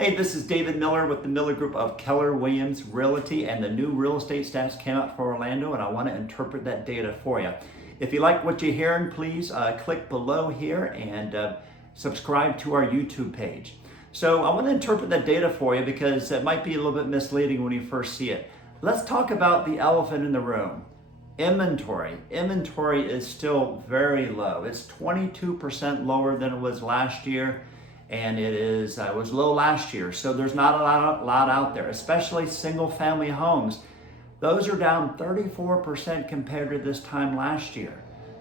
Hey, this is David Miller with the Miller Group of Keller Williams Realty, and the new real estate stats came out for Orlando, and I want to interpret that data for you. If you like what you're hearing, please click below here and subscribe to our YouTube page. So I want to interpret that data for you because it might be a little bit misleading when you first see it. Let's talk about the elephant in the room. Inventory. Inventory is still very low. It's 22% lower than it was last year, and it was low last year. So there's not a lot out there, especially single family homes. Those are down 34% compared to this time last year.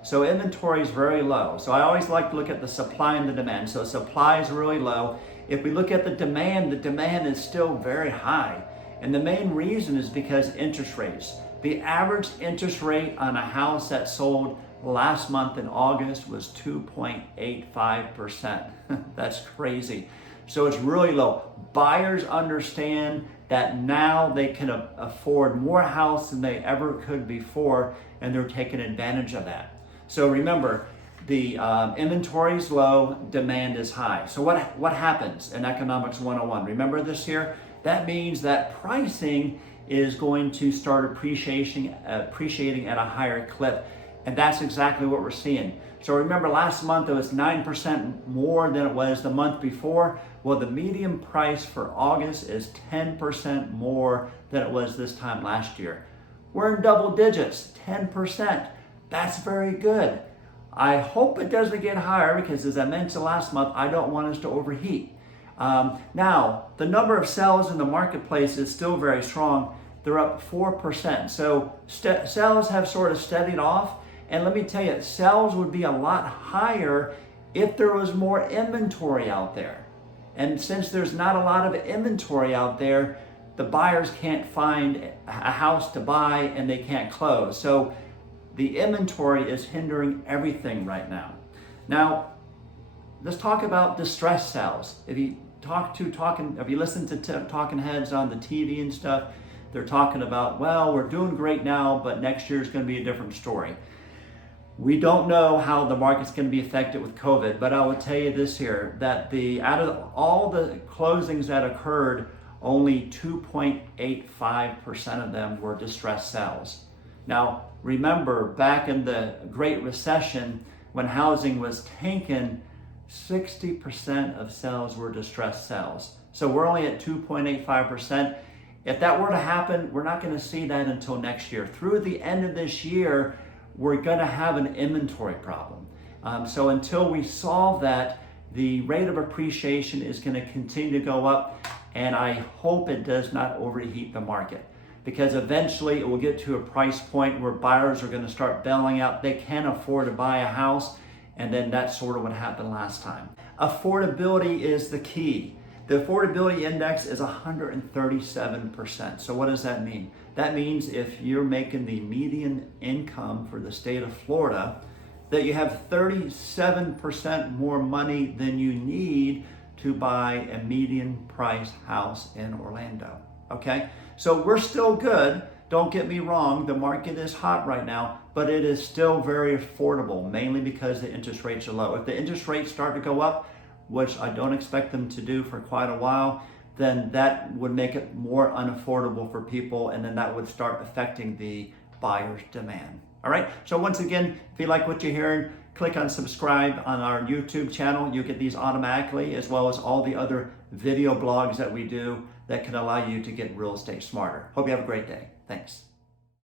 So inventory is very low. So I always like to look at the supply and the demand. So supply is really low. If we look at the demand is still very high. And the main reason is because interest rates. The average interest rate on a house that sold last month in August was 2.85%. That's crazy. So it's really low. Buyers understand that now they can afford more house than they ever could before, and they're taking advantage of that. So remember, the inventory is low, demand is high. So what happens in Economics 101? Remember this here? That means that pricing is going to start appreciating at a higher clip. And that's exactly what we're seeing. So remember, last month it was 9% more than it was the month before. Well, the median price for August is 10% more than it was this time last year. We're in double digits, 10%. That's very good. I hope it doesn't get higher because, as I mentioned last month, I don't want us to overheat. Now, the number of sales in the marketplace is still very strong. They're up 4%. So sales have sort of steadied off. And let me tell you, sales would be a lot higher if there was more inventory out there. And since there's not a lot of inventory out there, the buyers can't find a house to buy and they can't close. So the inventory is hindering everything right now. Now, let's talk about distressed sales. If you listen to talking heads on the TV and stuff, they're talking about, well, we're doing great now, but next year is going to be a different story. We don't know how the market's going to be affected with COVID, but I will tell you this here, that out of all the closings that occurred, only 2.85% of them were distressed sales. Now, remember, back in the Great Recession, when housing was tanking, 60% of sales were distressed sales. So we're only at 2.85%. If that were to happen, we're not going to see that until next year. Through the end of this year, we're going to have an inventory problem. So until we solve that, the rate of appreciation is going to continue to go up, and I hope it does not overheat the market, because eventually it will get to a price point where buyers are going to start bailing out. They can't afford to buy a house, and then that's sort of what happened last time. Affordability is the key. The affordability index is 137%. So what does that mean? That means if you're making the median income for the state of Florida, that you have 37% more money than you need to buy a median price house in Orlando. Okay? So we're still good. Don't get me wrong, the market is hot right now, but it is still very affordable, mainly because the interest rates are low. If the interest rates start to go up, which I don't expect them to do for quite a while, then that would make it more unaffordable for people, and then that would start affecting the buyer's demand. All right, so once again, if you like what you're hearing, click on subscribe on our YouTube channel. You get these automatically, as well as all the other video blogs that we do that can allow you to get real estate smarter. Hope you have a great day. Thanks.